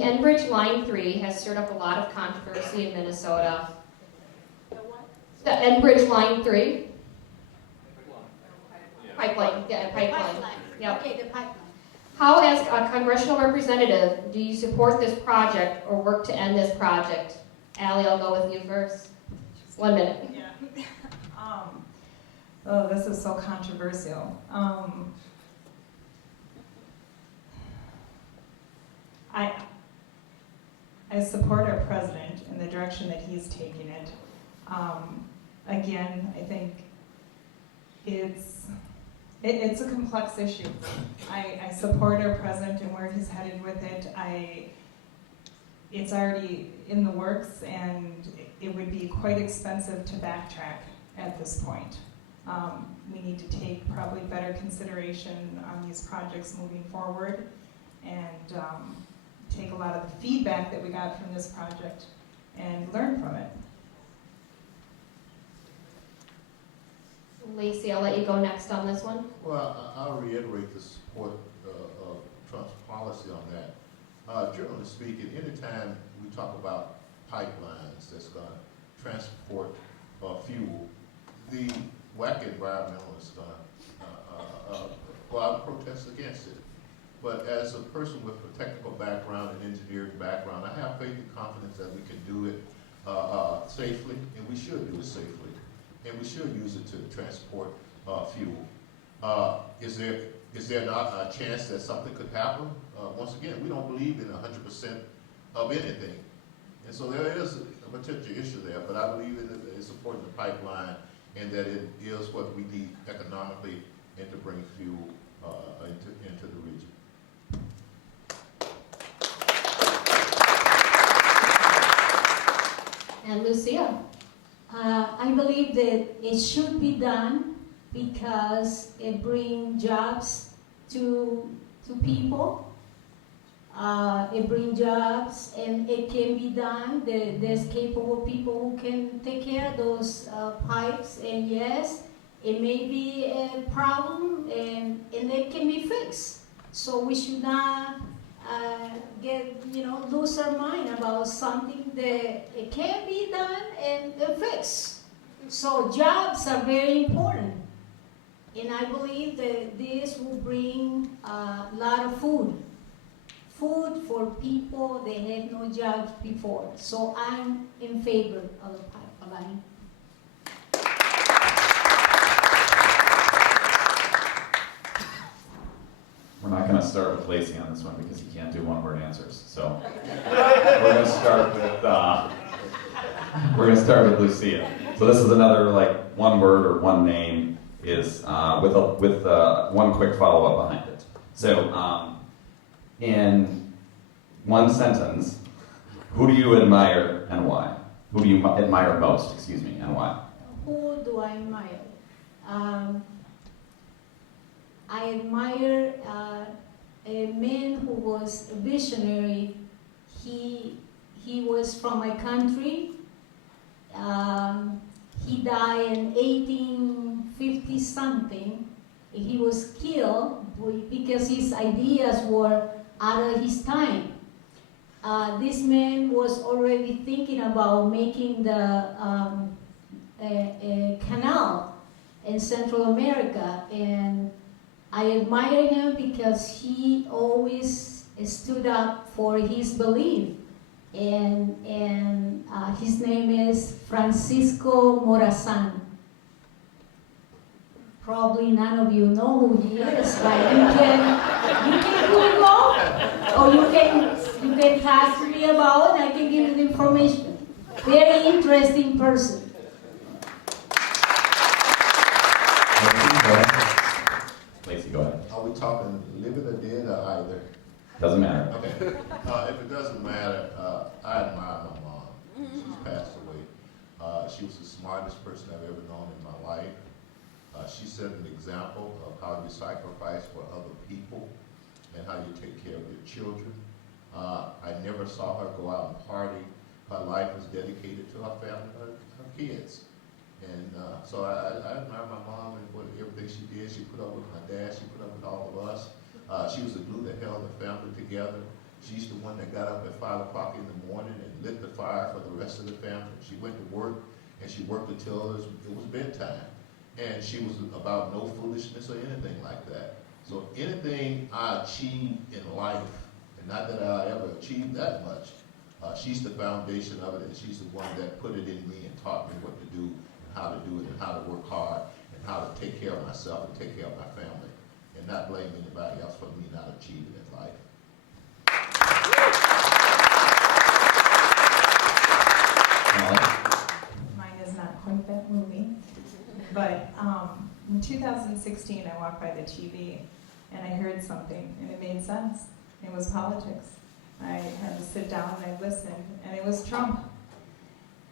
The Enbridge Line 3 has stirred up a lot of controversy in Minnesota. The what? The Enbridge Line 3. Pipeline. Pipeline. Yep. Okay, the pipeline. How, as a congressional representative, do you support this project or work to end this project? Allie, I'll go with you first. 1 minute. Yeah. Oh, this is so controversial. I support our president in the direction that he's taking it. Again, I think it's a complex issue. I support our president and where he's headed with it. It's already in the works, and it would be quite expensive to backtrack at this point. We need to take probably better consideration on these projects moving forward, and take a lot of the feedback that we got from this project and learn from it. Lacey, I'll let you go next on this one. Well, I'll reiterate the support of Trump's policy on that. Generally speaking, anytime we talk about pipelines that's going to transport fuel, the WAC environmentalists are going to go out and protest against it. But as a person with a technical background and engineering background, I have faith and confidence that we can do it safely, and we should do it safely. And we should use it to transport fuel. Is there not a chance that something could happen? Once again, we don't believe in 100% of anything. And so there is a potential issue there, but I believe in supporting the pipeline and that it is what we need economically and to bring fuel into the region. And Lucia. I believe that it should be done because it brings jobs to people. It brings jobs, and it can be done. There's capable people who can take care of those pipes. And yes, it may be a problem, and it can be fixed. So we should not lose our mind about something that it can be done and fixed. So jobs are very important. And I believe that this will bring a lot of food for people that had no jobs before. So I'm in favor of the pipeline. We're not going to start with Lacey on this one because he can't do one-word answers. So we're going to start with Lucia. So this is another one word or one name is with one quick follow-up behind it. So in one sentence, who do you admire and why? Who do you admire most? Excuse me, and why? Who do I admire? I admire a man who was a visionary. He was from my country. He died in 1850 something. He was killed because his ideas were out of his time. This man was already thinking about making a canal in Central America, and I admire him because he always stood up for his belief. And his name is Francisco Morazan. Probably none of you know who he is, but you can Google, or you can talk to me about it. I can give you the information. Very interesting person. Lacey, go ahead. Are we talking living or dead or either? Doesn't matter. Okay. If it doesn't matter, I admire my mom. She's passed away. She was the smartest person I've ever known in my life. She set an example of how you sacrifice for other people and how you take care of your children. I never saw her go out and party. Her life was dedicated to her family, her kids. And so I admire my mom and everything she did. She put up with my dad. She put up with all of us. She was the glue that held the family together. She's the one that got up at 5 o'clock in the morning and lit the fire for the rest of the family. She went to work, and she worked until it was bedtime. And she was about no foolishness or anything like that. So anything I achieve in life, and not that I ever achieved that much, she's the foundation of it, and she's the one that put it in me and taught me what to do, and how to do it, and how to work hard, and how to take care of myself and take care of my family, and not blame anybody else for me not achieving in life. Mine is not quite that moving, but in 2016 I walked by the TV and I heard something and it made sense. It was politics. I had to sit down and I listened, and it was Trump.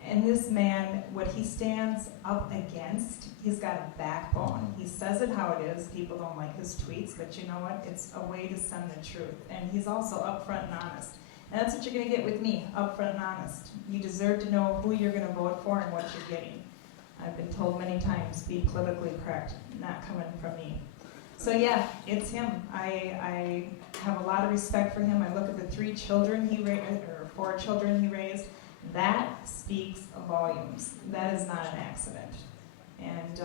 And this man, what he stands up against, he's got a backbone. He says it how it is. People don't like his tweets, but you know what? It's a way to send the truth. And he's also upfront and honest. And that's what you're going to get with me, upfront and honest. You deserve to know who you're going to vote for and what you're getting. I've been told many times, be politically correct, not coming from me. So yeah, it's him. I have a lot of respect for him. I look at the 3 children he raised, or 4 children he raised. That speaks volumes. That is not an accident. And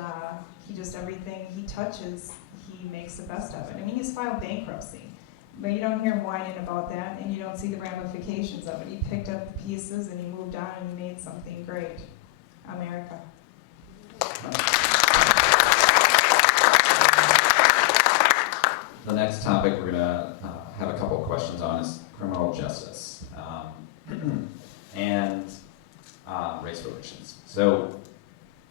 he just, everything he touches, he makes the best of it. I mean, he's filed bankruptcy, but you don't hear him whining about that, and you don't see the ramifications of it. He picked up the pieces and he moved on and he made something great. America. The next topic we're going to have a couple of questions on is criminal justice and race relations. So,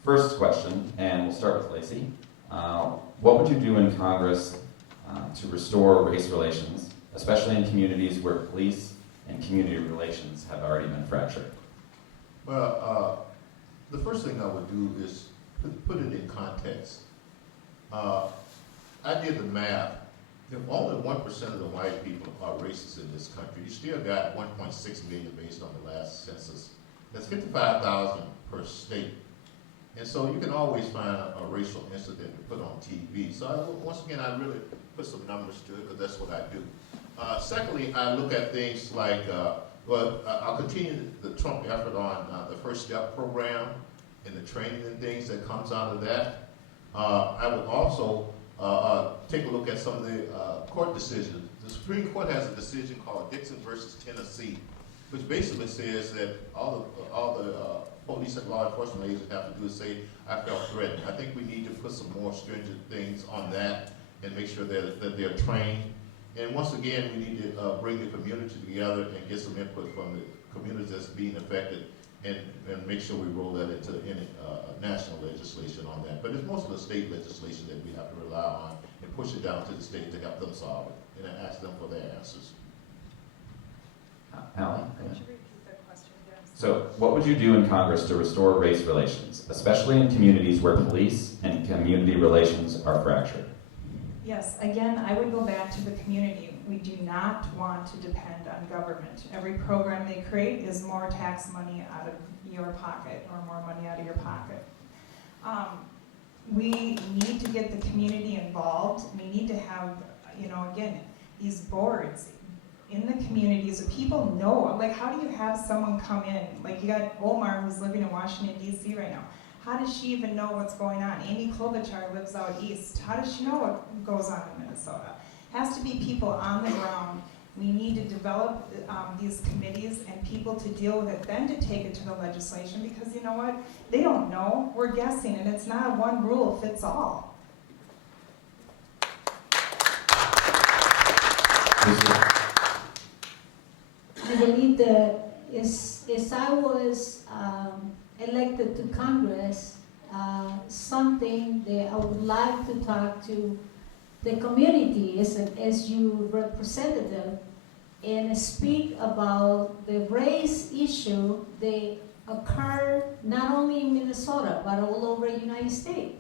first question, and we'll start with Lacey. What would you do in Congress to restore race relations, especially in communities where police and community relations have already been fractured? Well, the first thing I would do is put it in context. I did the math. If only 1% of the white people are racist in this country, you still got 1.6 million based on the last census. That's 55,000 per state. And so you can always find a racial incident to put on TV. So once again, I really put some numbers to it because that's what I do. Secondly, I look at things like, I'll continue the Trump effort on the First Step program and the training and things that comes out of that. I would also take a look at some of the court decisions. The Supreme Court has a decision called Dixon versus Tennessee, which basically says that all the police and law enforcement agents have to do is say, I felt threatened. I think we need to put some more stringent things on that and make sure that they're trained. And once again, we need to bring the community together and get some input from the communities that's being affected and make sure we roll that into any national legislation on that. But it's most of the state legislation that we have to rely on and push it down to the state to help them solve it and ask them for their answers. Allie? Could you repeat the question again? So, what would you do in Congress to restore race relations, especially in communities where police and community relations are fractured? Yes, again, I would go back to the community. We do not want to depend on government. Every program they create is more tax money out of your pocket or more money out of your pocket. We need to get the community involved. We need to have, again, these boards in the communities so people know. Like, how do you have someone come in? Like, you got Omar who's living in Washington, D.C. right now. How does she even know what's going on? Amy Klobuchar lives out east. How does she know what goes on in Minnesota? Has to be people on the ground. We need to develop these committees and people to deal with it, then to take it to the legislation, because you know what? They don't know. We're guessing, and it's not a one rule fits all. I believe that as I was elected to Congress, something that I would like to talk to the community as you representative and speak about the race issue that occurred not only in Minnesota but all over the United States.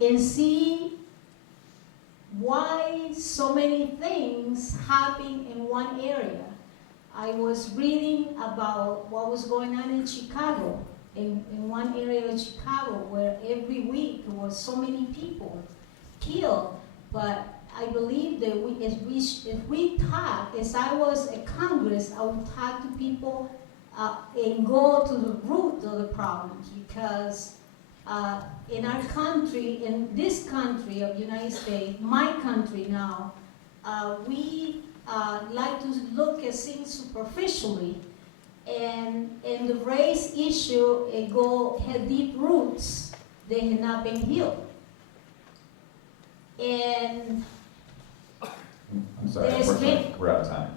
And see why so many things happen in one area. I was reading about what was going on in Chicago, in one area of Chicago where every week there was so many people killed, but I believe that if we talk, as I was at Congress, I would talk to people and go to the root of the problems, because in our country, in this country of the United States, my country now, we like to look at things superficially, and the race issue had deep roots that had not been healed. And I'm sorry, There's unfortunately, we're out of time.